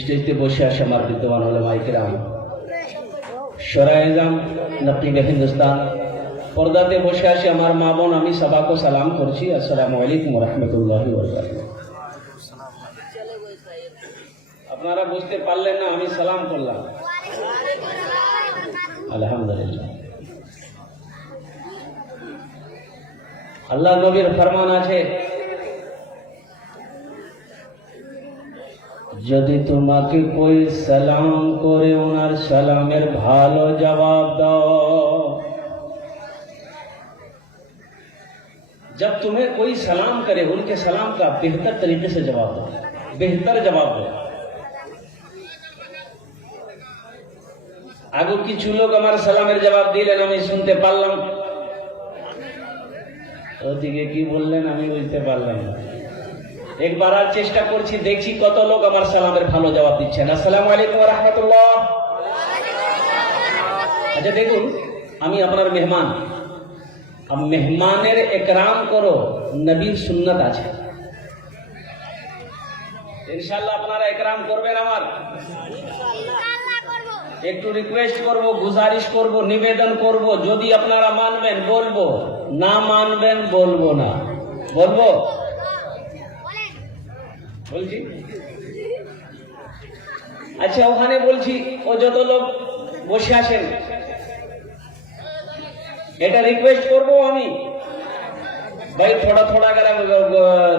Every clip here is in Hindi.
স্টেজে বসে আসে আমার বিদ্যমান উলামায়ে কিরাম, শরায়ে-ই-আযম, নকিবে হিন্দুস্তান, পর্দাতে বসে আসে আমার মা বোন, আমি সবাইকে সালাম করছি। আসসালামু আলাইকুম ওয়া রাহমাতুল্লাহি ওয়া বারাকাতুহু। আপনারা বুঝতে পারলেন না, আমি সালাম করলাম। আলহামদুলিল্লাহ। আল্লাহ নবীর ফরমান আছে, যদি তোমাকে कोई सलाम करे उनार सलामेर भालो जवाब दाओ। जब तुम्हें कोई सलाम करे उनके सलाम का बेहतर तरीके से जवाब दो, बेहतर जवाब दो। आगे किछु लोग हमारे सलामेर जवाब दिलेन, আমি শুনতে পারলাম, ওদিকে কি বললেন আমি বুঝতে পারলাম না। একবার আর চেষ্টা করছি, দেখছি কত লোক আমার সালামের ভালো জবাব দিচ্ছেন। আসসালামু আলাইকুম ওয়া রাহমাতুল্লাহ। আচ্ছা দেখুন, আমি আপনার মেহমান, अब मेहमानेर एकराम करो नबीर सुन्नत আছে, ইনশাআল্লাহ আপনারা একরাম করবেন। আমার একটু রিকোয়েস্ট করব, গুজারিশ করব, নিবেদন করব, যদি আপনারা মানবেন বলবো, না মানবেন বলবো না। বলবো? বলছি। আচ্ছা ওখানে বলছি, ও যত লোক বসে আছেন, এটা রিকোয়েস্ট করবো আমি, भाई थोड़ा थोड़ा अगर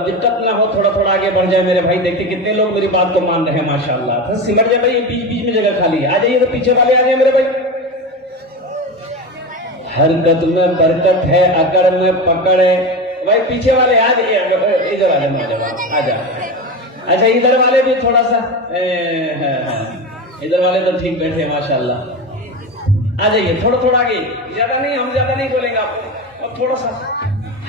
दिक्कत ना हो, थोड़ा थोड़ा आगे बढ़ जाए मेरे भाई। देखते कितने लोग मेरी बात को मान रहे हैं माशाल्लाह। तो सिमट जाए भाई, बीच बीच में जगह खाली है, आ जाइए। तो पीछे वाले आ जाए मेरे भाई। हरकत में बरकत है, अकड़ में पकड़ है। भाई पीछे वाले आ जाइए, इधर आ जाए, आ जाओ। अच्छा इधर वाले भी थोड़ा सा, इधर वाले तो ठीक बैठे हैं माशाल्लाह। आ जाइए, थोड़ा थोड़ा आगे, ज्यादा नहीं, हम ज्यादा नहीं बोलेंगे आपको, अब थोड़ा सा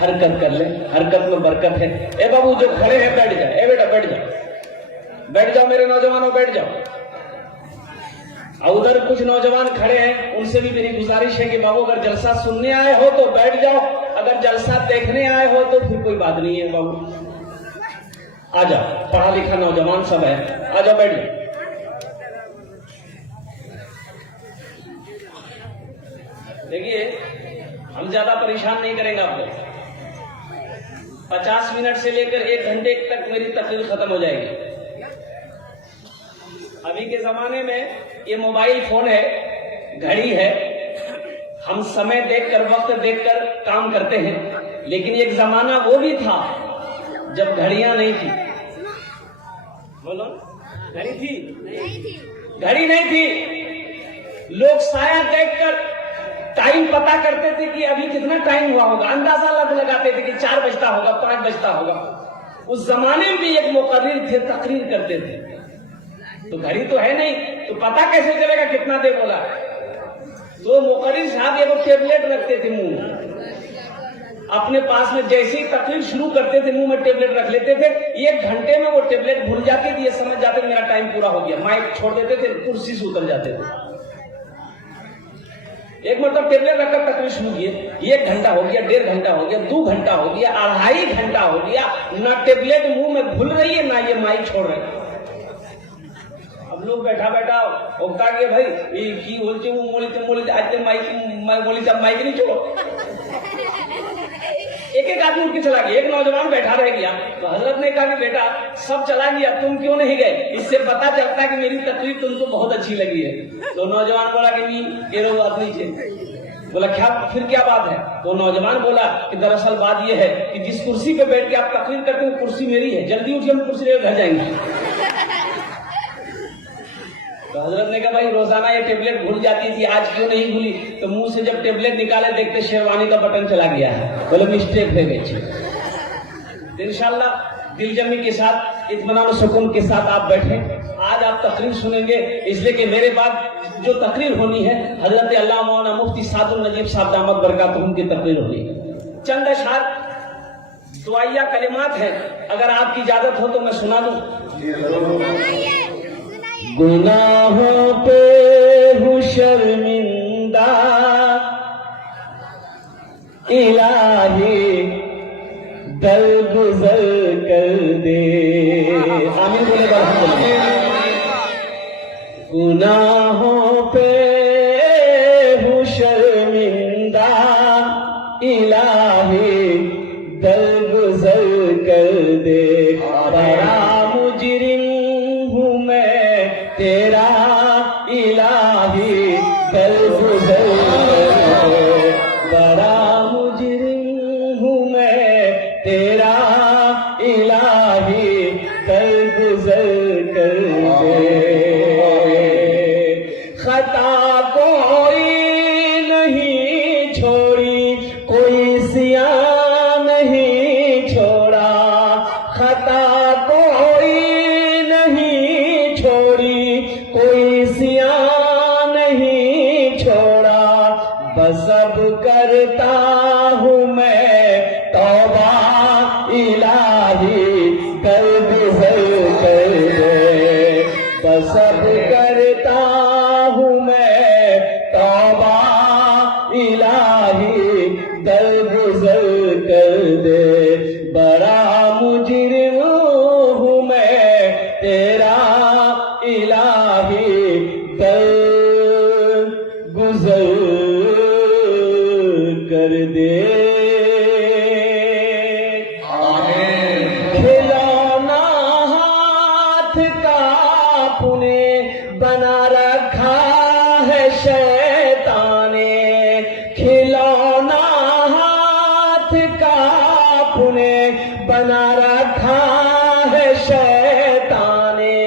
हरकत कर ले, हरकत में बरकत है। ए बाबू जो खड़े हैं बैठ जाओ, ए बेटा बैठ जाओ, बैठ जाओ मेरे नौजवानों, बैठ जाओ। और उधर कुछ नौजवान खड़े हैं, उनसे भी मेरी गुजारिश है कि बाबू अगर जलसा सुनने आए हो तो बैठ जाओ, अगर जलसा देखने आए हो तो फिर कोई बात नहीं है। बाबू आ जाओ, पढ़ा लिखा नौजवान सब है, आ जाओ बैठ जाओ। देखिए हम ज्यादा परेशान नहीं करेंगे आपको, 50 मिनट से लेकर 1 घंटे तक मेरी तकरीर खत्म हो जाएगी। अभी के जमाने में ये मोबाइल फोन है, घड़ी है, हम समय देखकर, वक्त देखकर काम करते हैं। लेकिन एक जमाना वो भी था जब घड़ियां नहीं थी। बोलो, घड़ी थी? घड़ी नहीं थी। लोग साया देखकर टाइम पता करते थे कि अभी कितना टाइम हुआ होगा, अंदाजा लगाते थे कि 4 बजता होगा, 5 बजता होगा। उस जमाने में भी एक मुकर्रिर थे, तकरीर करते थे। तो घड़ी तो है नहीं, तो पता कैसे चलेगा कितना देर बोला? तो मुकर्रिर साहब ये टेबलेट रखते थे मुंह में, अपने पास में। जैसे ही तकरीर शुरू करते थे मुंह में टेबलेट रख लेते थे, 1 घंटे में वो टेबलेट भूल जाती थी, ये समझ जाते थे मेरा टाइम पूरा हो गया। माइक छोड़ देते थे, कुर्सी से उतर जाते थे। एक मतलब टेबलेट रखकर तकरीर शुरू किए, 1 घंटा हो गया, 1.5 घंटा हो गया, 2 घंटा हो गया, 2.5 घंटा हो गया, ना टेबलेट मुंह में घुल रही है, ना ये माइक छोड़ रहे। अब लोग बैठा बैठा होता कि भाई की बोलते वो बोलते आज माइक माइक नहीं छोड़ो। एक एक आदमी उठ के चला गया, एक नौजवान बैठा रह गया। तो हजरत ने कहा कि बेटा सब चला गया, तुम क्यों नहीं गए? इससे पता चलता है कि मेरी तकरीर तुमको बहुत अच्छी लगी है। तो नौजवान बोला कि नहीं, ये रो बात नहीं चाहिए। बोला क्या, फिर क्या बात है? तो नौजवान बोला कि दरअसल बात यह है कि जिस कुर्सी पे बैठ के आप तकरीर करते हो कुर्सी मेरी है, जल्दी उठिए, हम कुर्सी लेकर घर जाएंगे। तो हजरत ने कहा भाई रोजाना ये टेबलेट भूल जाती थी, आज क्यों नहीं भूली? तो मुंह से जब टेबलेट निकाले देखते शेरवानी का बटन चला गया है। बोले मिस्टेक है बेची। तो इंशाल्लाह दिलजमी के साथ, इत्मीनान सुकून के साथ आप बैठे। आज आप तकरीर सुनेंगे, इसलिए कि मेरे बाद जो तकरीर होनी है हजरत अल्लामा मौलाना मुफ्ती सादुल नजीब साहब दामद बरकातुहुम की तकरीर होनी है। चंद अशआर दुआया कलिमात है, अगर आपकी इजाजत हो तो मैं सुना दूं। गुनाहों पे हूँ शर्मिंदा इलाही दरगुजर कर दे। आमीन बोले। गुनाहों पे हूँ शर्मिंदा इलाही दरगुजर कर दे। बड़ा मुजरिम हूँ मैं तेरा इलाही दरगुजर कर दे। बड़ा मुजरिम हूँ मैं तेरा इलाही दरगुजर कर दे। खता कोई नहीं छोड़ी, कोई सियान नहीं छोड़ा। खता कोई नहीं छोड़ी, कोई सियान नहीं छोड़ा। बस अब करता हूँ मैं तौबा इलाही दरगुजर कर दे। बस अब करता हूँ मैं तौबा इलाही दरगुजर कर दे। बड़ा मुजरिम हूँ मैं तेरा इलाही दरगुजर कर दे। खिलौना हाथ का पुने बना रखा है शैताने। खिलौना हाथ का पुने बना रखा है शैताने।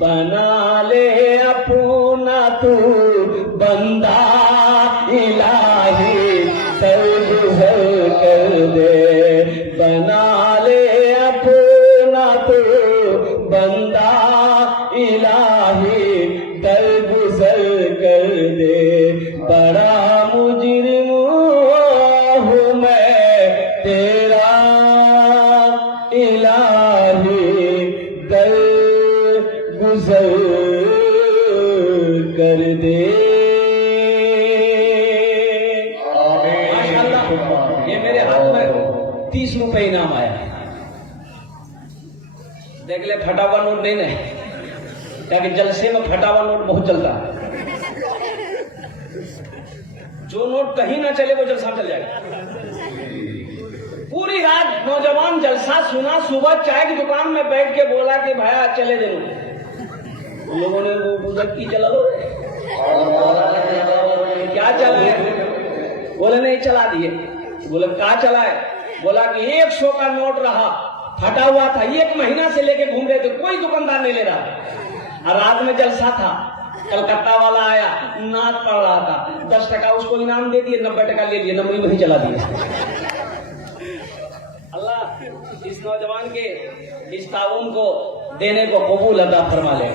बना ले अपना तू बंदा इलाही दरगुजर कर दे। बना ले अपना तू बंदा इलाही दरगुजर कर दे। बड़ा मुजरिम हूँ मैं तेरा इलाही दरगुजर कर दे। माशाअल्लाह, ये मेरे हाथ में 30 रुपए इनाम आया। देख ले, फटा हुआ नोट नहीं है, क्योंकि जलसे में फटा हुआ नोट बहुत चलता है। जो नोट कहीं ना चले वो जलसा चल जाएगा। पूरी रात नौजवान जलसा सुना, सुबह चाय की दुकान में बैठ के बोला कि भाया चले देना। उन लोगों ने पूछा की चला लो, क्या चला है? बोले नहीं चला दिए। बोले क्या चला है? बोला कि 100 का नोट रहा, फटा हुआ था, 1 महीना से लेके घूम रहे थे, कोई दुकानदार नहीं ले रहा। और रात में जलसा था, कलकत्ता वाला आया, नाच पड़ रहा था, 10 टका उसको इनाम दे दिए, 90 टका ले लिए, नंबरी वहीं चला दिए। अल्लाह इस नौजवान के इस ताउन को देने को कबूल अदा फरमा ले।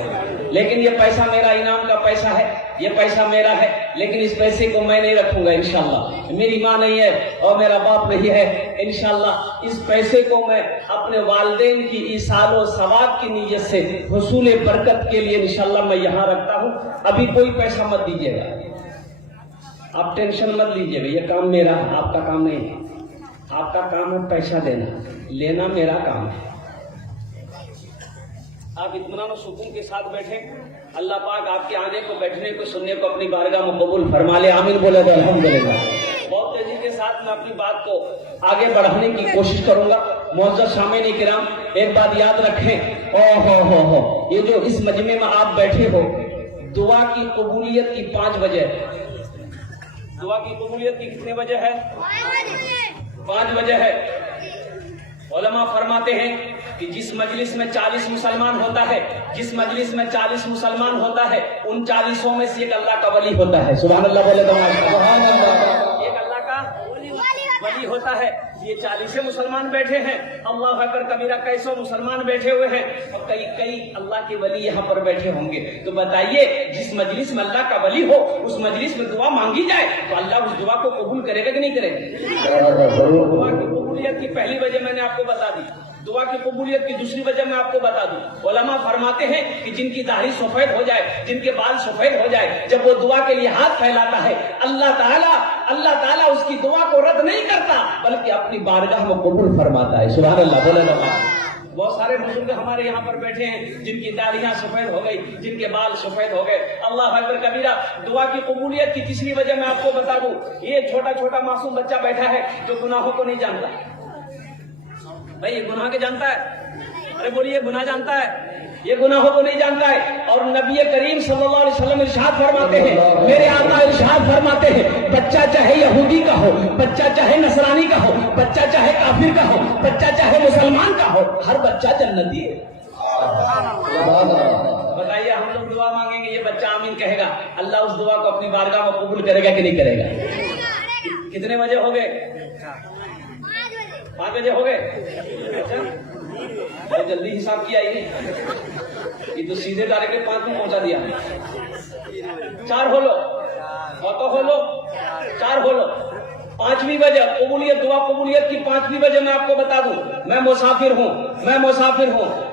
लेकिन ये पैसा मेरा इनाम का पैसा है, ये पैसा मेरा है, लेकिन इस पैसे को मैं नहीं रखूंगा इंशाल्लाह। मेरी माँ नहीं है और मेरा बाप नहीं है, इंशाल्लाह इस पैसे को मैं अपने वालिदैन की ईसालो सवाब की नीयत से हुसूल बरकत के लिए इंशाल्लाह मैं यहाँ रखता हूँ। अभी कोई पैसा मत दीजिएगा, आप टेंशन मत लीजिएगा, ये काम मेरा है, आपका काम नहीं है। आपका काम है पैसा देना, लेना मेरा काम है। आप इत्मीनान और सुकून के साथ बैठे। अल्लाह पाक आपके आने को, बैठने को, सुनने को अपनी बारगाह में कबूल फरमा ले। आमीन बोले तो अल्हम्दुलिल्लाह। बहुत तेजी के साथ मैं अपनी बात को आगे बढ़ाने की कोशिश करूंगा। मुअज़्ज़ज़ सामीन किराम, एक बात याद रखें, हो ये जो इस मजमे में आप बैठे हो, दुआ की कबूलियत की 5 वजह। दुआ की कबूलियत की कितने वजह है? 5 वजह है। उलमा फरमाते हैं कि जिस मजलिस में 40 मुसलमान होता है, जिस मजलिस में 40 मुसलमान होता है, उन 40 में से एक अल्लाह का वली होता है। सुभान अल्लाह बोले तो सुभान अल्लाह। एक अल्लाह का वली होता है। ये 40 मुसलमान बैठे हैं, अल्लाह अकबर कबीरा, कैसो मुसलमान बैठे हुए हैं और कई कई अल्लाह के वली यहाँ पर बैठे होंगे। तो बताइए, जिस मजलिस में अल्लाह का वली हो उस मजलिस में दुआ मांगी जाए तो अल्लाह उस दुआ को कबूल करेगा कि नहीं करेगा? दुआ की कबूलियत की पहली वजह मैंने आपको बता दी, दुआ की कबूलियत की दूसरी वजह मैं आपको बता दूं। उलमा फरमाते हैं कि जिनकी दाढ़ी सफेद हो जाए, जिनके बाल सफेद हो जाए, जब वो दुआ के लिए हाथ फैलाता है, अल्लाह ताला उसकी दुआ को रद्द नहीं करता बल्कि अपनी बारगाह में कबूल फरमाता है। सुभान अल्लाह, बोले ना। बहुत सारे बुजुर्ग हमारे यहाँ पर बैठे हैं जिनकी दाढ़ियां सफेद हो गई, जिनके बाल सफेद हो गए। अल्लाह अकबर कबीरा। दुआ की कबूलियत की तीसरी वजह मैं आपको बता दूं। ये छोटा छोटा मासूम बच्चा बैठा है जो गुनाहों को नहीं जानता। भाई ये गुनाह के जानता है? अरे बोलिए, गुनाह जानता है? ये गुनाहों को नहीं जानता है। और नबी करीम सल्लल्लाहु अलैहि वसल्लम इरशाद फरमाते हैं, मेरे आका इरशाद फरमाते हैं, बच्चा चाहे यहूदी का हो, बच्चा चाहे नसरानी का हो, बच्चा चाहे काफिर का हो, बच्चा चाहे मुसलमान का हो, हर बच्चा जन्नती है। बताइए, हम लोग दुआ मांगेंगे, ये बच्चा आमीन कहेगा, अल्लाह उस दुआ को अपनी बारगाह में कबूल करेगा कि नहीं करेगा? कितने बजे हो गए? 5 बजे हो गए। अच्छा, बहुत जल्दी हिसाब किया ये तो सीधे डायरेक्ट 5 में पहुंचा दिया। 4 हो लो, तो हो लो, 4 हो लो। 5वीं वजह कबूलियत, दुआ कबूलियत की 5वीं वजह मैं आपको बता दूं। मैं मुसाफिर हूं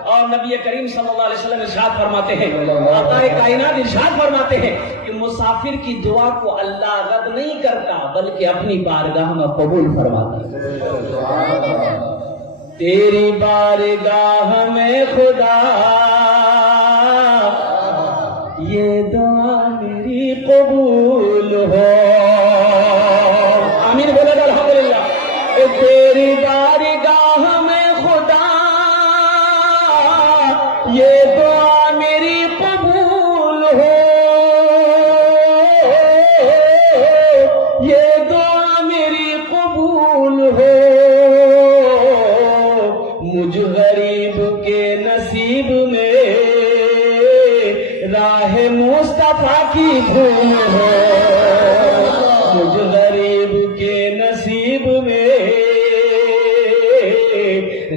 और नबी करीम सल्लल्लाहु अलैहि वसल्लम इरशाद फरमाते हैं, आका कायनात इरशाद फरमाते हैं कि मुसाफिर की दुआ को अल्लाह रद्द नहीं करता बल्कि अपनी बारगाह में कबूल फरमाता है। तेरी बारगाह में खुदा ये दुआ मेरी कबूल हो। आमीन बोले अल्हम्दुलिल्लाह। तेरी बारगाह में खुदा ये दुआ मेरी कबूल हो, ये दुआ मेरी कबूल हो। मुझ गरीब के नसीब में राह मुस्तफा की धूम हो, मुझ गरीब के नसीब में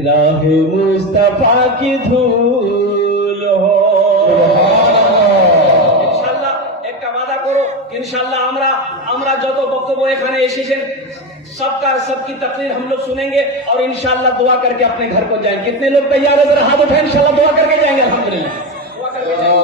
राह मुस्तफा की धूल हो। इंशाल्लाह एक वादा करो, इंशाल्लाह আমরা যত বক্তব্য এখানে এসেছেন सबकी तकरीर हम लोग सुनेंगे और इंशाल्लाह दुआ करके अपने घर को जाएंगे। कितने लोग तैयार है? जरा हाथ उठाएं, इंशाल्लाह दुआ करके जाएंगे। अल्हम्दुलिल्लाह, दुआ करके जाएंगे।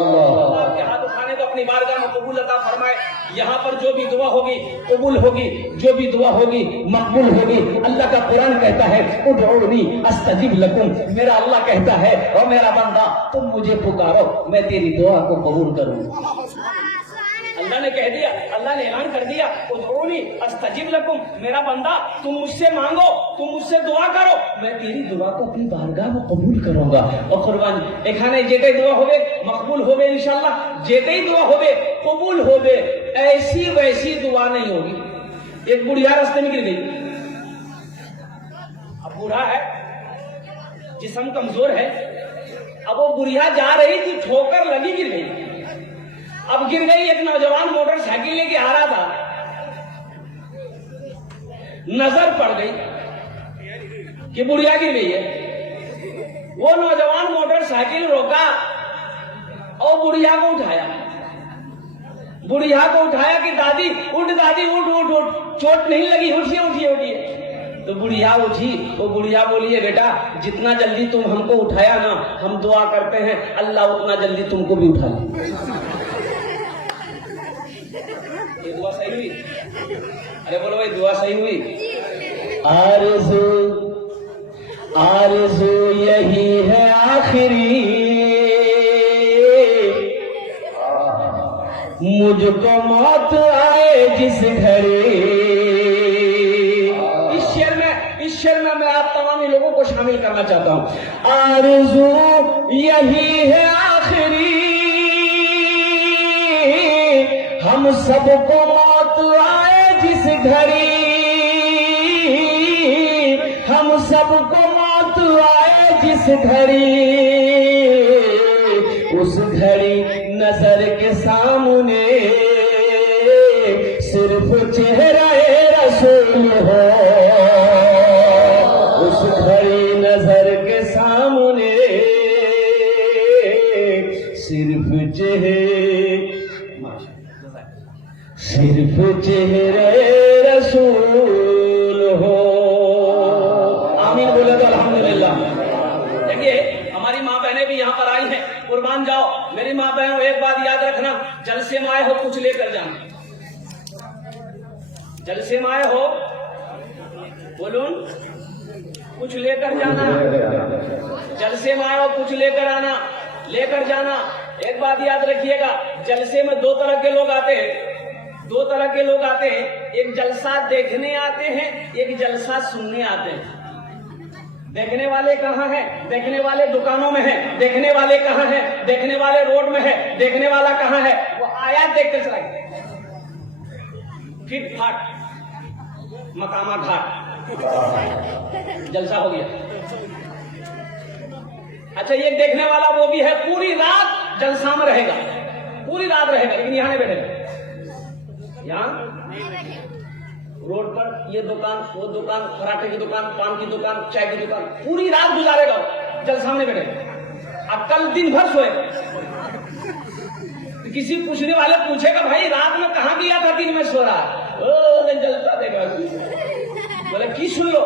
आपके हाथ उठाने को अपनी बारगाह में कबूल अता फरमाए। यहाँ पर जो भी दुआ होगी कबूल होगी, जो भी दुआ होगी मकबूल होगी। अल्लाह का कुरान कहता है, उदऊनी अस्तजिब लकुम। मेरा अल्लाह कहता है, ओ मेरा बंदा तुम मुझे पुकारो, मैं तेरी दुआ को कबूल करूंगा। अल्लाह ने कह दिया, अल्लाह ने ऐलान कर दिया, उदऊनी अस्तजिब लकुम। मेरा बंदा तुम मुझसे मांगो, तुम मुझसे दुआ करो, मैं तेरी दुआ को अपनी बारगाह में कबूल करूंगा। और कुर्बान एखाने जेटे दुआ होवे मकबूल होवे, इंशाल्लाह जेटे दुआ होवे कबूल होवे। ऐसी वैसी दुआ नहीं होगी। एक बुढ़िया रास्ते में गिर गई, अब बूढ़ा है, जिस्म कमजोर है, अब वो बुढ़िया जा रही थी, ठोकर लगी, गिर गई। अब गिर गई, एक नौजवान मोटरसाइकिल लेके आ रहा था, नजर पड़ गई कि बुढ़िया गिर गई है। वो नौजवान मोटरसाइकिल रोका और बुढ़िया को उठाया, बुढ़िया को उठाया कि दादी उठ, दादी उठ उठ उठ, चोट नहीं लगी, उठिए उठिए उठिए। तो बुढ़िया उठी, वो बुढ़िया बोली है, बेटा जितना जल्दी तुम हमको उठाया ना, हम दुआ करते हैं अल्लाह उतना जल्दी तुमको भी उठा ले। ये दुआ सही हुई? अरे बोलो भाई, दुआ सही हुई? आरज़ू यही है आखिरी, मुझको मौत आए जिस घड़ी। इस शेर में मैं आप तमाम लोगों को शामिल करना चाहता हूँ। आरज़ू यही है आखिरी, हम सबको मौत आए जिस घड़ी, हम सबको मौत आए जिस घड़ी, उस घड़ी नजर के सामने सिर्फ चेहरा रसूल हो। सिर्फ चेहरे रसूल हो। आमीन बोले तो अल्हम्दुलिल्लाह। देखिए हमारी माँ बहनें भी यहाँ पर आई हैं, कुर्बान जाओ। मेरी माँ बहनों एक बात याद रखना, जलसे में आए हो कुछ लेकर जाना। जलसे में आए हो बोलून कुछ लेकर जाना। जलसे में आए हो कुछ लेकर आना, लेकर जाना। एक बात याद रखिएगा, जलसे में दो तरह के लोग आते हैं। दो तरह के लोग आते हैं, एक जलसा देखने आते हैं, एक जलसा सुनने आते हैं। देखने वाले कहाँ हैं? देखने वाले दुकानों में हैं। देखने वाले कहाँ हैं? देखने वाले रोड में है। देखने वाला कहाँ है? वो आया देखते चला गया, फिट फाट मकामा घाट, जलसा हो गया। अच्छा ये देखने वाला वो भी है, पूरी रात जलसा में रहेगा, पूरी रात रहेगा, लेकिन यहाँ नहीं बैठेगा। यहाँ रोड पर ये दुकान वो दुकान, पराठे की दुकान, पान की दुकान, चाय की दुकान, पूरी रात गुजारेगा, जलसा में बैठेगा। अब कल दिन भर सोएगा। किसी पूछने वाले पूछेगा भाई रात में कहाँ गया था, दिन में सो रहा? जलसा देगा। बोले की सुन लो?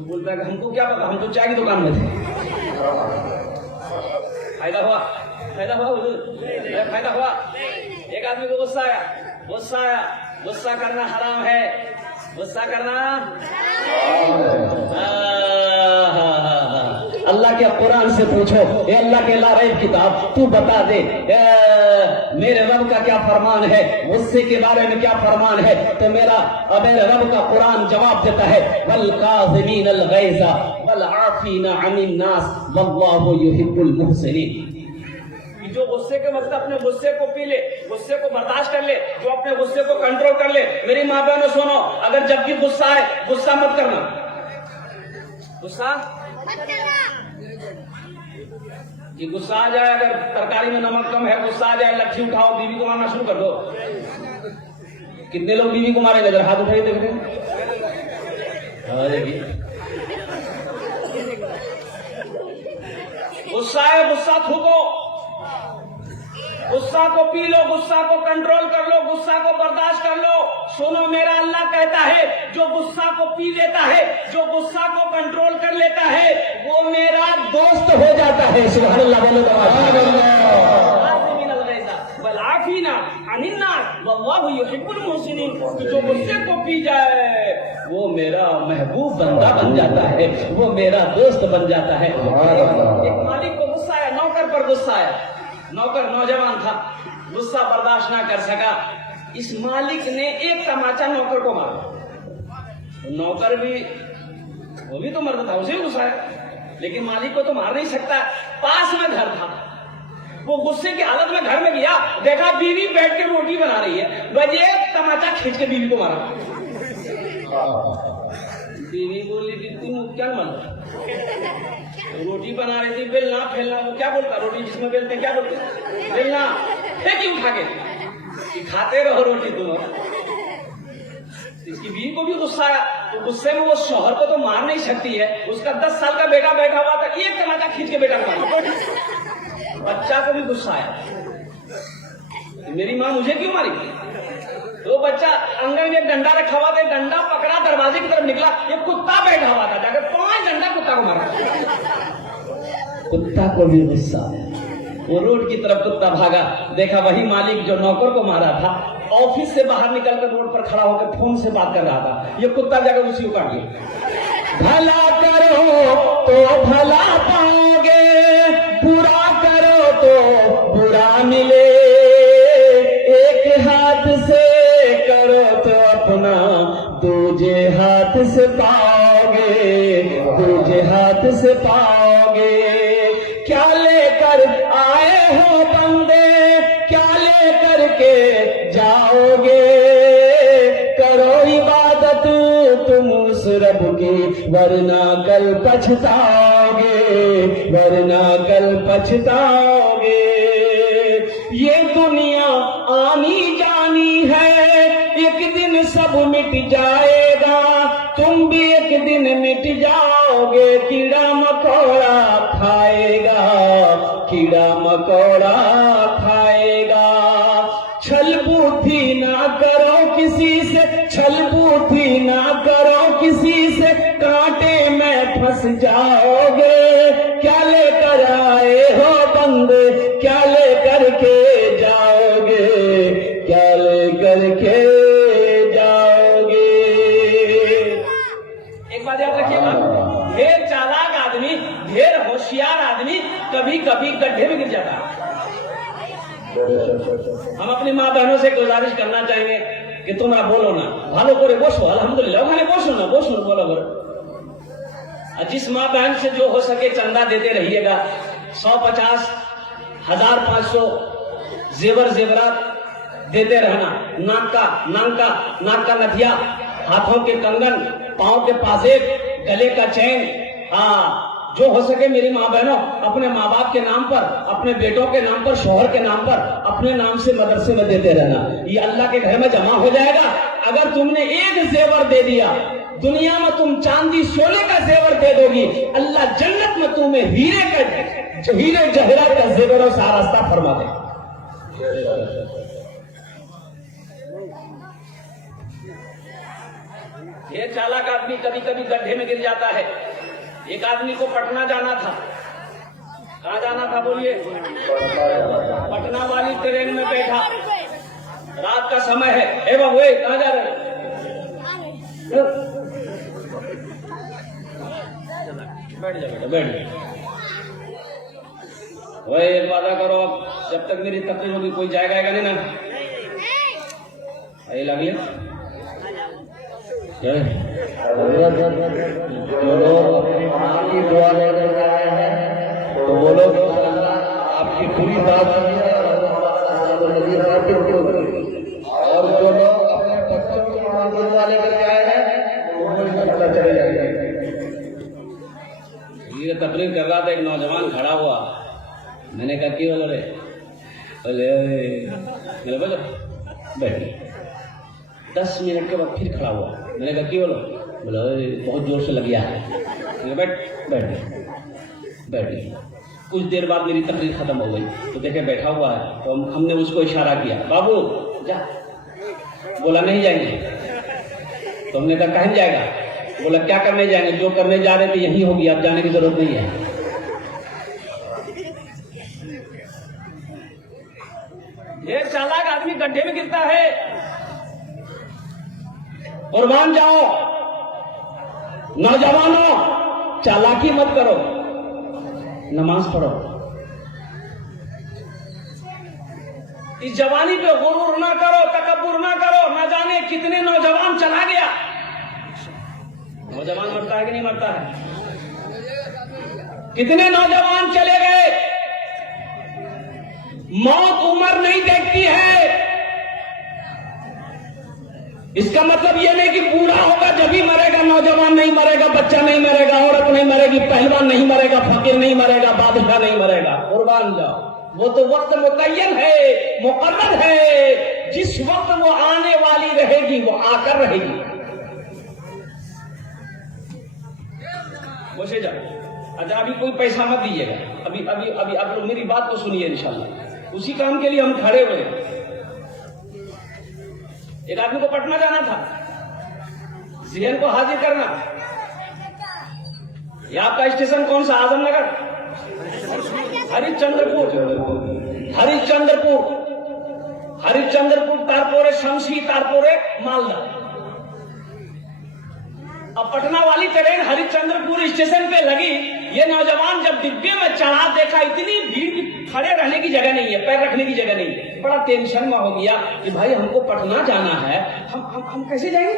बोलता है हमको क्या पता, हम तो चाय की दुकान में थे। फायदा हुआ, फायदा हुआ, फायदा हुआ। एक आदमी को गुस्सा आया, गुस्सा आया। गुस्सा करना हराम है, गुस्सा करना। अल्लाह के कुरान से पूछो, ए अल्लाह के लारैब किताब तू बता दे मेरे रब का क्या फरमान है, गुस्से के बारे में क्या फरमान है? तो मेरे रब का कुरान जवाब देता है, वल काज़िमीन अल गैज़ा वल आफीना अनिन नास वल्लाहु युहिब्बुल मुहसिनीन। जो गुस्से के वक्त अपने गुस्से को पी ले, गुस्से को बर्दाश्त कर ले, जो अपने गुस्से को कंट्रोल कर ले। मेरी माँ बहनों सुनो, अगर जब भी गुस्सा आए, गुस्सा मत करना, गुस्सा ये गुस्सा आ जाए, अगर तरकारी में नमक कम है, गुस्सा आ जाए, लट्ठी उठाओ, बीवी को मारना शुरू कर दो। कितने लोग बीवी को मारे? नजर हाथ उठाइए, देख रहे? गुस्सा है, गुस्सा थूको, गुस्सा को पी लो, गुस्सा को कंट्रोल कर लो, गुस्सा को बर्दाश्त कर लो। सुनो मेरा अल्लाह कहता है, जो गुस्सा को पी लेता है, जो गुस्सा को कंट्रोल कर लेता है, वो मेरा दोस्त हो जाता है। सुभान अल्लाह बोलो तो जो गुस्से को पी जाए वो मेरा महबूब बंदा बन जाता है, वो मेरा दोस्त बन जाता है। एक मालिक को गुस्सा आया, नौकर पर गुस्सा आया। नौकर नौजवान था, गुस्सा बर्दाश्त ना कर सका, इस मालिक ने एक तमाचा नौकर को मारा। नौकर भी, वो भी तो मर्द था, उसे भी गुस्सा आया, लेकिन मालिक को तो मार नहीं सकता। पास में घर था, वो गुस्से की हालत में घर में गया, देखा बीवी बैठ के रोटी बना रही है, बजे तमाचा खींच के बीवी को मारा। बीवी बोली तुम क्या मन रोटी बना रही थी, बेलना फैलना, वो क्या बोलता, रोटी जिसमें बेलते क्या बोलते, बेलना, फेंकी उठा के कि खाते रहो रोटी तुम। इसकी बीवी को भी गुस्सा आया, तो गुस्से में वो शौहर को तो मार नहीं सकती है, उसका 10 साल का बेटा बैठा हुआ था, एक टमाटा खींच के बेटा को मारा। बच्चा को भी गुस्सा आया, मेरी माँ मुझे क्यों मारी? तो बच्चा आंगन में एक डंडा रखा हुआ था, डंडा पकड़ा, दरवाजे की तरफ निकला, एक कुत्ता बैठा हुआ था, जाकर 5 डंडा कुत्ता को मारा। कुत्ता को भी गुस्सा आया, वो रोड की तरफ कुत्ता भागा, देखा वही मालिक जो नौकर को मारा था, ऑफिस से बाहर निकलकर रोड पर खड़ा होकर फोन से बात कर रहा था। ये कुत्ता जाकर उसी को काट गया। भला करो तो भला पाओगे, बुरा करो तो बुरा मिले, एक हाथ से करो तो अपना दूजे हाथ से पाओगे, दूजे हाथ से पाओगे। क्या लेकर आए हो बंदे, क्या लेकर के जाओगे, करो इबादत तुम उस रब की, वरना कल पछताओगे, वरना कल पछताओगे। ये दुनिया आनी जानी है, एक दिन सब मिट जाएगा, तुम भी एक दिन मिट जाओगे। कीड़ा मकोड़ा खाएगा, कीड़ा मकोड़ा खाएगा, छल बूट बूथी ना करो किसी से, छल बूथी ना करो किसी से, कांटे में फंस जाओगे। क्या लेकर आए हो बंदे, क्या लेकर के जाओगे, क्या लेकर के जाओगे। एक बात याद रखिएगा, ढेर चालाक आदमी, ढेर होशियार आदमी कभी कभी गड्ढे में गिर जाता है। हम अपनी माँ बहनों से गुजारिश करना चाहेंगे कि তোমরা बोलो ना, ভালো করে বসো, আলহামদুলিল্লাহ ওখানে বসো না, বসো बोलो बोलो। जिस माँ बहन से जो हो सके चंदा देते रहिएगा, 150, 1500 जेवर जेवरात देते रहना, नाक का नथिया, हाथों के कंगन, पांव के पाजेब, गले का चैन, हाँ जो हो सके मेरी माँ बहनों अपने माँ बाप के नाम पर, अपने बेटों के नाम पर, शोहर के नाम पर, अपने नाम से मदरसे में देते रहना। ये अल्लाह के घर में जमा हो जाएगा। अगर तुमने एक जेवर दे दिया, दुनिया में तुम चांदी सोने का जेवर दे दोगी, अल्लाह जन्नत में तुम्हें हीरे जहरात का जेवरों से रास्ता फरमा दे। ये चालाक आदमी कभी कभी गड्ढे में गिर जाता है। एक आदमी को पटना जाना था। कहाँ जाना था बोलिए? पटना वाली ट्रेन में बैठा, रात का समय है। ए बाबू कहाँ जा रहे? बैठ जा बेटा, बैठ जा। वही एक वादा करो, जब तक मेरी तकलीफ होगी कोई जाएगा नहीं ना? यही लगे जो लोग अपनी माँ की दुआ लेकर आए हैं तो वो लोग आपकी पूरी बात सुनिए और जो लोग अपने बच्चों की माँ की दुआ लेकर आए हैं वो पता चले जाएंगे। ये तकरीर कर रहा था, एक नौजवान खड़ा हुआ, मैंने कहा क्यों बोलो रे? बोले बैठ। 10 मिनट के बाद फिर खड़ा हुआ, मैंने कहा क्यों बोलो? बोला बहुत जोर से लग गया है। बैठ। कुछ देर बाद मेरी तकरीर खत्म हो गई तो देखे बैठा हुआ है, तो हमने उसको इशारा किया, बाबू जा। बोला नहीं जाएंगे। तो हमने कहा कहीं जाएगा? बोला क्या करने जाएंगे, जो करने जा रहे थे यही होगी, आप जाने की जरूरत नहीं है। ढेर चालाक आदमी गड्ढे में गिरता है। कुर्बान जाओ नौजवानों, चालाकी मत करो, नमाज पढ़ो। इस जवानी पे गुरूर ना करो, तकब्बुर ना करो। ना जाने कितने नौजवान चला गया। नौजवान मरता है कि नहीं मरता है? कितने नौजवान चले गए। मौत उम्र नहीं देखती है। इसका मतलब यह नहीं कि बूढ़ा होगा जब ही मरेगा, नौजवान नहीं मरेगा, बच्चा नहीं मरेगा, औरत नहीं मरेगी, पहलवान नहीं मरेगा, फकीर नहीं मरेगा, बादशाह नहीं मरेगा। कुर्बान जाओ, वो तो वक्त मुतय्यन है, मुकर्रर है। जिस वक्त वो आने वाली रहेगी वो आकर रहेगी। मुझे जाओ, अच्छा अभी कोई पैसा मत दीजिएगा, अभी अभी अभी आप लोग मेरी बात तो सुनिए इंशाल्लाह। उसी काम के लिए हम खड़े हुए। एक आदमी को पटना जाना था, ज़हन को हाजिर करना। ये आपका स्टेशन कौन सा? आजमनगर, हरिश्चंद्रपुर, तारपोरे शमशी, तारपोरे मालदा। अब पटना वाली ट्रेन हरिश्चंद्रपुर स्टेशन पे लगी। ये नौजवान जब डिब्बे में चढ़ा, देखा इतनी भीड़, खड़े रहने की जगह नहीं है, पैर रखने की जगह नहीं है। बड़ा टेंशन में हो गया कि भाई हमको पटना जाना है, हम कैसे जाएंगे?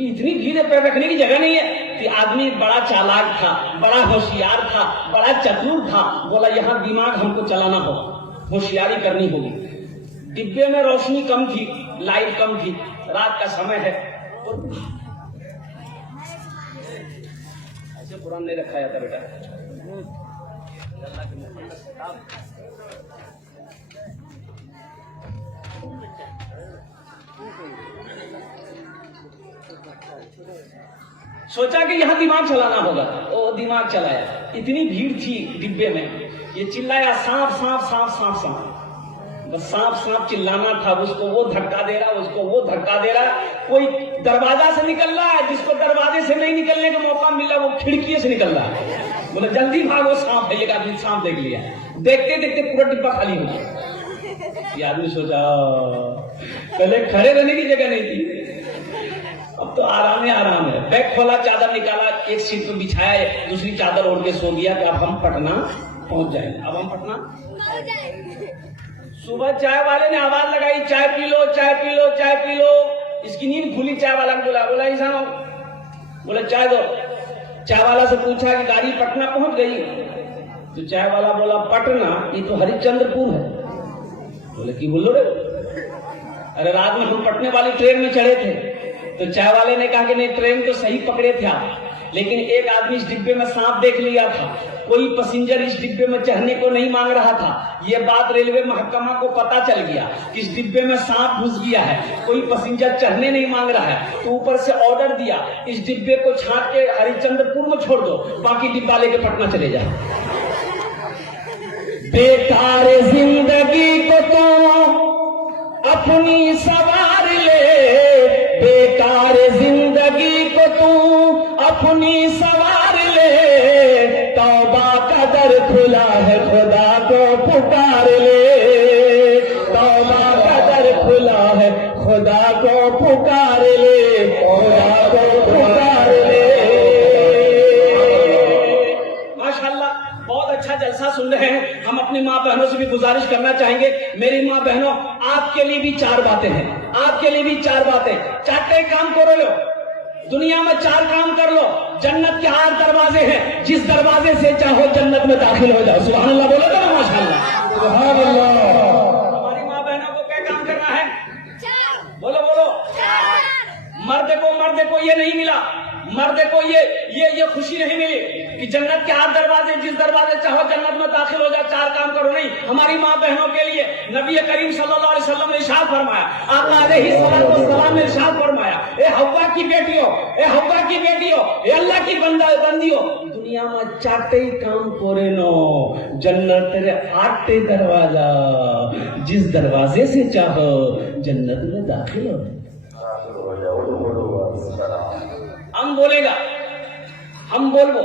इतनी भीड़ है, पैर रखने की जगह नहीं है। कि आदमी बड़ा चालाक था, बड़ा होशियार था, बड़ा चतुर था। बोला यहाँ दिमाग हमको चलाना होगा, होशियारी करनी होगी। डिब्बे में रोशनी कम थी, लाइट कम थी, रात का समय है। ऐसे कुरान नहीं रखा जाता बेटा। सोचा कि यहां दिमाग चलाना होगा, वो दिमाग चलाया। इतनी भीड़ थी डिब्बे में, ये चिल्लाया सांप सांप सांप सांप सांप। बस सांप सांप चिल्लाना था, उसको वो धक्का दे रहा, उसको वो धक्का दे रहा। कोई दरवाजा से निकल रहा है, जिसको दरवाजे से नहीं निकलने का मौका मिल रहा, वो खिड़की से निकल रहा है। बोले जल्दी भागो, सांप है। एक आदमी सांप देख लिया, देखते देखते पूरा डिब्बा खाली हो गया। ये आदमी सोचा पहले खड़े रहने की जगह नहीं थी, अब तो आराम है, आराम है। बैग खोला, चादर निकाला, एक सीट पे बिछाया, दूसरी चादर ओढ़ के सो गया कि अब हम पटना पहुंच जाएंगे। अब हम पटना सुबह चाय वाले ने आवाज लगाई, चाय पी लो, चाय पी लो, चाय पी लो। इसकी नींद खुली, चाय वाला को बोला ऐसा हो, बोला चाय दो। चाय वाला से पूछा कि गाड़ी पटना पहुंच गई? तो चाय वाला बोला पटना, ये तो हरिश्चंद्रपुर है। बोले की बोल रहे? अरे रात में हम पटने वाली ट्रेन में चढ़े थे। तो चाय वाले ने कहा कि नहीं, ट्रेन तो सही पकड़े थे आप, लेकिन एक आदमी इस डिब्बे में सांप देख लिया था, कोई पैसेंजर इस डिब्बे में चढ़ने को नहीं मांग रहा था। ये बात रेलवे महकमा को पता चल गया कि इस डिब्बे में सांप घुस गया है, कोई पैसेंजर चढ़ने नहीं मांग रहा है। तो ऊपर से ऑर्डर दिया, इस डिब्बे को छांट के हरिश्चंद्रपुर में छोड़ दो, बाकी डिब्बा लेके पटना चले जाओ। बेकार जिंदगी को तो अपनी सवार ले, बेकार जिंदगी को तू अपनी सवार ले, तौबा का दर खुला है, खुदा को पुकार ले, तौबा का दर खुला है, खुदा को पुकार ले, खुदा को पुकार ले। माशाल्लाह, बहुत अच्छा जलसा सुन रहे हैं। हम अपनी माँ बहनों से भी गुजारिश करना चाहेंगे, मेरी माँ बहनों, आपके लिए भी 4 बातें हैं, आपके लिए भी 4 बातें। 4 काम करो लो, दुनिया में 4 काम कर लो। जन्नत के 8 दरवाजे हैं, जिस दरवाजे से चाहो जन्नत में दाखिल हो जाओ। सुभान अल्लाह बोलो तो माशाअल्लाह, सुभान अल्लाह। हमारी माँ बहनों को क्या काम करना है? 4। बोलो बोलो। 4। मर्द को ये नहीं मिला, मर्द को ये खुशी नहीं मिली कि जन्नत के 8 दरवाजे, जिस दरवाजे चाहो जन्नत में दाखिल हो जाओ। 4 काम करो नहीं। हमारी माँ बहनों के लिए नबी करीम सल्लल्लाहु अलैहि वसल्लम ने इरशाद फरमाया, आका अलैहिस्सलाम ने इरशाद फरमाया, ए हव्वा की बेटियों, ए हव्वा की बेटियों, ए अल्लाह की बंदियों, दुनिया में 4 काम करे नो, जन्नत तेरे 8 दरवाजा, जिस दरवाजे से चाहो जन्नत में दाखिल हो। हम बोलेगा, हम बोलो,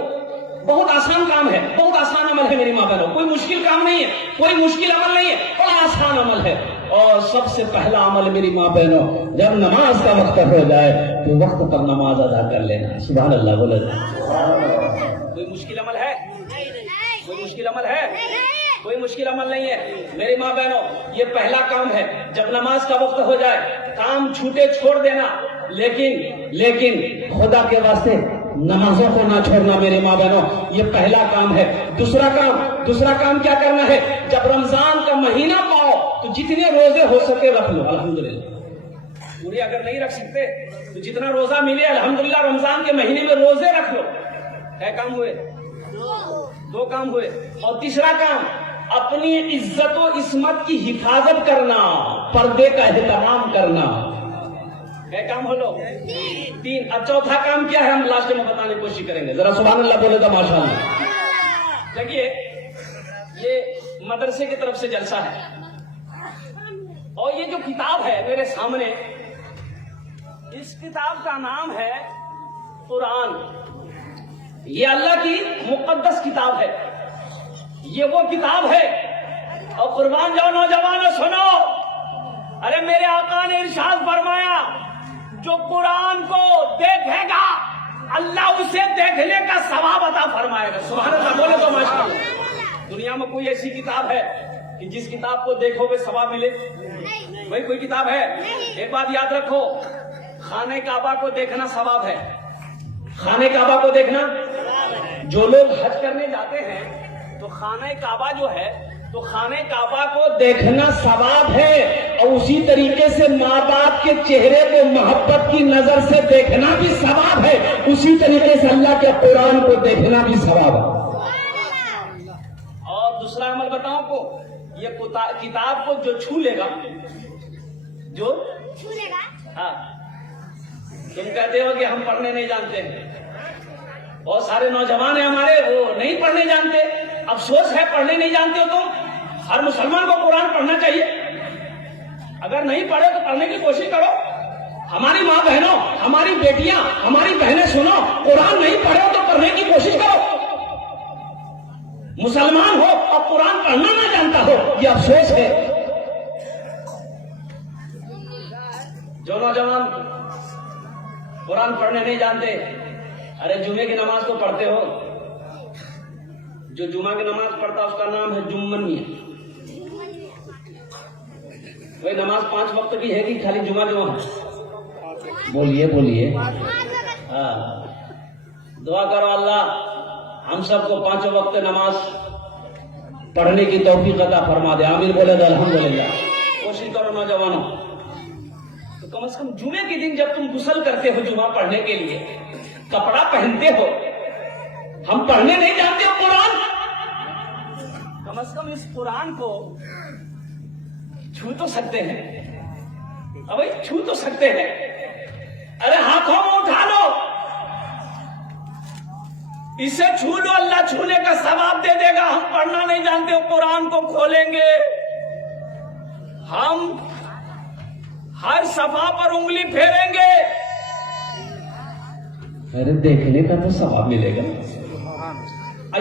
बहुत आसान काम है, बहुत आसान अमल है मेरी माँ बहनों, कोई मुश्किल काम नहीं है, कोई मुश्किल अमल नहीं है, बड़ा आसान अमल है। और सबसे पहला अमल मेरी माँ बहनों, जब नमाज का वक्त हो जाए तो वक्त पर नमाज अदा कर लेना। सुभान अल्लाह बोले। कोई मुश्किल अमल है? कोई मुश्किल अमल है? कोई मुश्किल अमल नहीं है मेरी माँ बहनों, ये पहला काम है। जब नमाज का वक्त हो जाए, काम छूटे छोड़ देना, लेकिन खुदा के वास्ते नमाजों को ना छोड़ना मेरे माँ बहनों, ये पहला काम है। दूसरा काम क्या करना है? जब रमजान का महीना पाओ तो जितने रोजे हो सके रख लो, अल्हम्दुलिल्लाह। पूरे अगर नहीं रख सकते तो जितना रोजा मिले अल्हम्दुलिल्लाह, रमजान के महीने में रोजे रख लो। क्या काम हुए? 2 काम हुए। और तीसरा काम, अपनी इज्जत और इस्मत की हिफाजत करना, पर्दे का एहतराम करना। क्या काम हो लो? 3। अब चौथा काम क्या है, हम लास्ट में बताने की कोशिश करेंगे। जरा सुभान अल्लाह बोले तो माशाअल्लाह। देखिए, ये मदरसे की तरफ से जलसा है, और ये जो किताब है मेरे सामने, इस किताब का नाम है कुरान। ये अल्लाह की मुकद्दस किताब है, ये वो किताब है। और कुर्बान जाओ नौजवानों, सुनो, अरे मेरे आका ने इरशाद फरमाया, जो कुरान को देखेगा अल्लाह उसे देखने का सवाब अता फरमाएगा। सुभान अल्लाह बोले तो माशाअल्लाह। दुनिया में कोई ऐसी किताब है कि जिस किताब को देखोगे सवाब मिले? भाई कोई किताब है? एक बात याद रखो, खाने काबा को देखना सवाब है। खाने काबा को देखना, जो लोग हज करने जाते हैं तो खाने काबा जो है, तो खाने काबा को देखना सवाब है। और उसी तरीके से माँ बाप के चेहरे को मोहब्बत की नजर से देखना भी सवाब है। उसी तरीके से अल्लाह के कुरान को देखना भी सवाब है। और दूसरा अमल बताऊं को, ये किताब को जो छू लेगा, जो छू लेगा, हाँ, तुम कहते हो कि हम पढ़ने नहीं जानते हैं, बहुत सारे नौजवान है हमारे, वो नहीं पढ़ने जानते। अफसोस है, पढ़ने नहीं जानते हो तुम। हर मुसलमान को कुरान पढ़ना चाहिए। अगर नहीं पढ़े तो पढ़ने की कोशिश करो। हमारी माँ बहनों, हमारी बेटियां, हमारी बहनें सुनो, कुरान नहीं पढ़े हो तो पढ़ने की कोशिश करो। मुसलमान हो और कुरान पढ़ना ना जानता हो, ये अफसोस है। जो नौजवान कुरान पढ़ने नहीं जानते, अरे जुमे की नमाज तो पढ़ते हो। जो जुमा की नमाज पढ़ता उसका नाम है जुम्मन मियां। वही नमाज 5 वक्त की है कि खाली जुमा जुमा है? बोलिए बोलिए। हाँ, दुआ करो अल्लाह हम सबको 5 वक्त नमाज पढ़ने की तौफीक अता फरमा दे। आमीन बोले तो अल्हम्दुलिल्लाह। कोशिश करो नौजवानों, तो कम से कम जुमे के दिन जब तुम गुस्ल करते हो जुमा पढ़ने के लिए, कपड़ा पहनते हो, हम पढ़ने नहीं जानते हो कुरान, कम से कम इस कुरान को छू तो सकते हैं। अब भाई छू तो सकते हैं, अरे हाथों में उठा लो, इसे छू लो, अल्लाह छूने का सवाब दे देगा। हम पढ़ना नहीं जानते हो, कुरान को खोलेंगे, हम हर सफा पर उंगली फेरेंगे, अरे देखने का तो सवाब मिलेगा।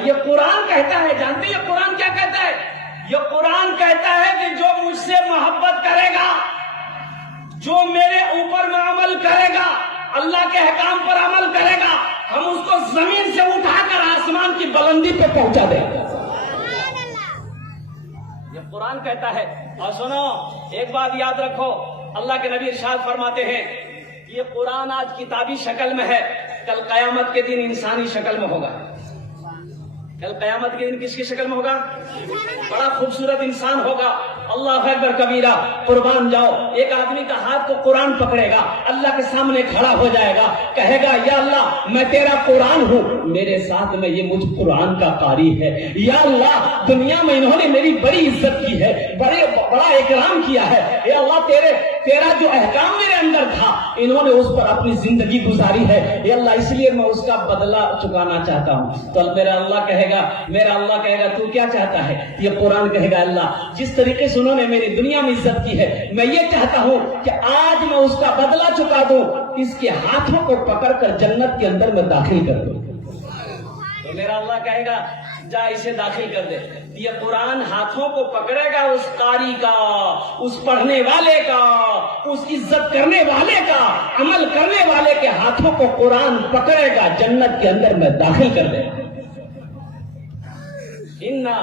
ये कुरान कहता है, जानते हैं ये कुरान क्या कहता है? ये कुरान कहता है कि जो मुझसे मोहब्बत करेगा, जो मेरे ऊपर में अमल करेगा, अल्लाह के हुक्म पर अमल करेगा, हम उसको जमीन से उठाकर आसमान की बुलंदी पे पहुंचा देंगे। ये कुरान कहता है। और सुनो, एक बात याद रखो, अल्लाह के नबी इरशाद फरमाते हैं, ये कुरान आज किताबी शक्ल में है, कल कयामत के दिन इंसानी शक्ल में होगा। कल कयामत के दिन किसकी शक्ल में होगा? बड़ा खूबसूरत इंसान होगा। अल्लाह अकबर कबीरा, कुर्बान जाओ। एक आदमी का हाथ को कुरान पकड़ेगा, अल्लाह के सामने खड़ा हो जाएगा, कहेगा या अल्लाह मैं तेरा कुरान हूँ, मेरे साथ में ये मुझ कुरान का कारी है। या अल्लाह दुनिया में इन्होंने मेरी बड़ी इज्जत की है, बड़ा इकराम किया है। या अल्लाह तेरा जो अहकाम मेरे अंदर था, इन्होंने उस पर अपनी जिंदगी गुजारी है। या अल्लाह इसलिए मैं उसका बदला चुकाना चाहता हूँ। तो मेरा अल्लाह कहेगा तू क्या चाहता है? ये कुरान कहेगा अल्लाह जिस तरीके से उन्होंने मेरी दुनिया में इज्जत की है, मैं ये चाहता हूँ कि आज मैं उसका बदला चुका दूं, इसके हाथों को पकड़कर जन्नत के अंदर मैं दाखिल कर दूं। तो मेरा अल्लाह कहेगा जा इसे दाखिल कर दे। ये कुरान हाथों को पकड़ेगा उस कारी का, उस पढ़ने वाले का, उस इज्जत करने वाले का, अमल करने वाले के हाथों को कुरान पकड़ेगा, जन्नत के अंदर मैं दाखिल कर देगा। इन्ना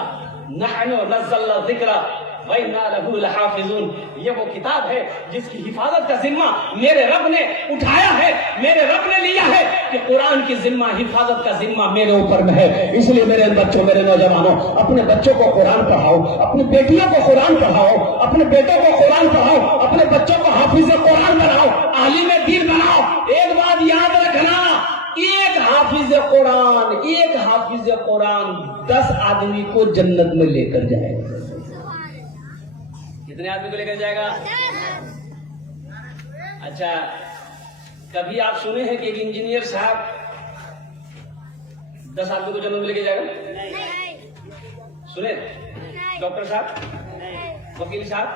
नहनु नज़्ज़लना ज़िक्रा व इन्ना लहू लहाफ़िज़ून। ये वो किताब है जिसकी हिफाजत का जिम्मा मेरे रब ने उठाया है, मेरे रब ने लिया है कि कुरान की जिम्मा, हिफाजत का जिम्मा मेरे ऊपर में है। इसलिए मेरे बच्चों, मेरे नौजवानों, अपने बच्चों को कुरान पढ़ाओ, अपनी बेटियों को कुरान पढ़ाओ, अपने बेटों को कुरान पढ़ाओ, अपने बच्चों को हाफिज कुरान बनाओ, आलिम दीन बनाओ। एक बात याद रखना, एक हाफिज कुरान 10 आदमी को जन्नत में लेकर जाएगा। कितने आदमी को लेकर जाएगा? अच्छा, कभी आप सुने हैं कि एक इंजीनियर साहब 10 आदमी को जन्नत में लेकर जाएगा? सुने? डॉक्टर साहब, वकील साहब,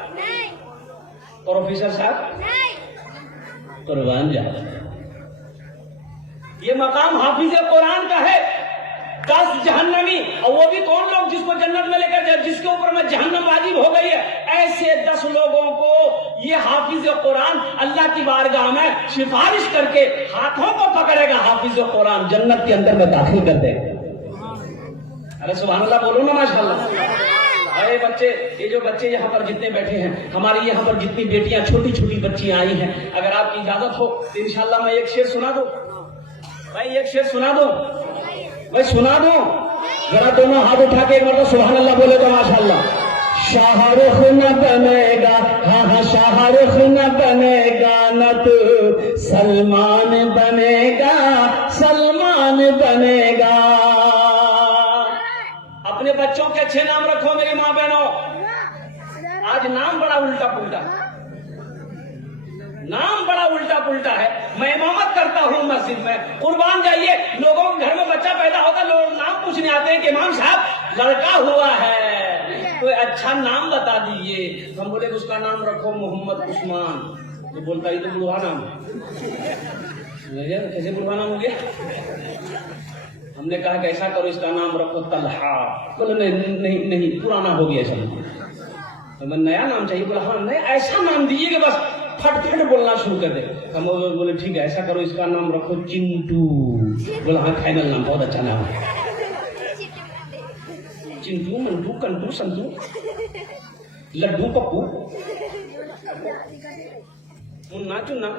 प्रोफेसर साहब, कुर्बान जाओ। ये मकाम हाफिज कुरान का है। 10 जहन्नमी, और वो भी कौन लोग जिसको जन्नत में लेकर जाए, जिसके ऊपर में जहन्नम वाजिब हो गई है, ऐसे 10 लोगों को ये हाफिज कुरान अल्लाह की बारगाह में सिफारिश करके हाथों को पकड़ेगा, हाफिज कुरान जन्नत के अंदर में दाखिल कर देगा। अरे सुभान अल्लाह बोलो ना, माशाअल्लाह। अरे बच्चे, ये जो बच्चे यहाँ पर जितने बैठे हैं, हमारी यहाँ पर जितनी बेटियां, छोटी छोटी बच्चियां आई हैं, अगर आपकी इजाजत हो तो इंशाअल्लाह मैं एक शेर सुना दूं। भाई एक शेर सुना दो, भाई सुना दो जरा। दोनों हाथ उठा के एक बार तो सुभान अल्लाह बोले तो माशाअल्लाह। शाहरुख न बनेगा, हाँ शाहरुख न बनेगा, न तो सलमान बनेगा, सलमान बनेगा। अपने बच्चों के अच्छे नाम रखो मेरी माँ बहनों। आज नाम बड़ा उल्टा पुल्टा, नाम बड़ा उल्टा पुल्टा है। मैं इमामत करता हूँ मस्जिद में, कुर्बान जाइए, लोगों के घर में बच्चा पैदा होता, लोग नाम पूछने आते हैं कि इमाम साहब लड़का हुआ है। कोई अच्छा नाम बता दीजिए। हम बोले उसका नाम रखो मोहम्मद उस्मान। तो बोलता ये तो बुढ़वा नाम है। कैसे बुढ़वा नाम हो गया? हमने कहा कैसा करो इसका नाम रखो तलहा। बोले नहीं नहीं नहीं पुराना हो गया सब। तो मैं नया नाम चाहिए। बोला हाँ नहीं ऐसा नाम दीजिए कि बस फट फट बोलना शुरू कर दे। हम बोले ठीक है ऐसा करो इसका नाम रखो चिंटू। बोला हाँ फाइनल नाम बहुत अच्छा नाम है। चिंटू मंटू कंटू संतू लड्डू पप्पू मुन्ना चुन्ना